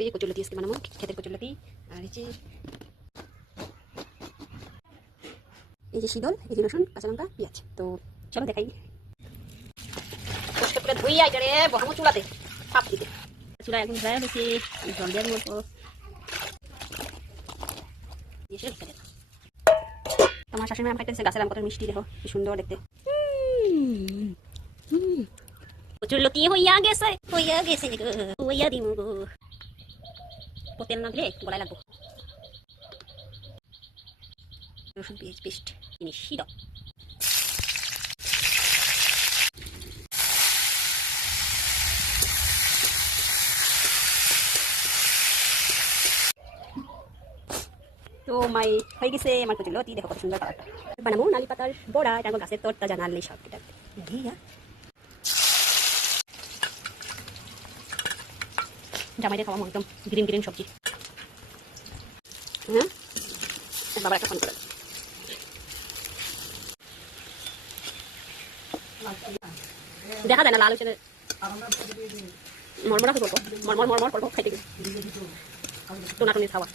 এই যে কচুরলতি আজকে বানাবো, ক্ষেতের কচুরলতি। আর এই যে শীতল, এই যে রসুন, কাঁচা লঙ্কা, পেঁয়াজ। তো চলো দেখাই। কষ্ট করে ধুই আইটারে বসাবো চুলাতে, ভাপ দিতে। চুলা এখন ধরা হয়েছে, জল দিয়ে দিব অল্প। তোমার শাশুড়ি আম খাইতেছে, গাছের আম কত মিষ্টি, দেখো কি সুন্দর দেখতে। কচুরলতি হইয়া গেছে, হইয়া গেছে গো, হইয়া দিমু গো। তেল না দিলে গলায় লাগবো। রসুন পেঁয়াজ পেস্ট মিশিয়ে দাও। তো হয়ে গেছে আমার কচুরলতি, দেখো কত সুন্দর কালারটা। বানাবো নালি পাতার বড়া, এটা আমার গাছের তরতাজা নালি শাক। এটা জামাইরে খাওয়া একদম গ্রিন গ্রিন সবজি। হ্যাঁ, বাবার একটা ফোন করে দেখা যায় না, লাল হচ্ছে মরমরা করবো, মরমর করবো খাইতে গেলে টোনাটুনির খাওয়া।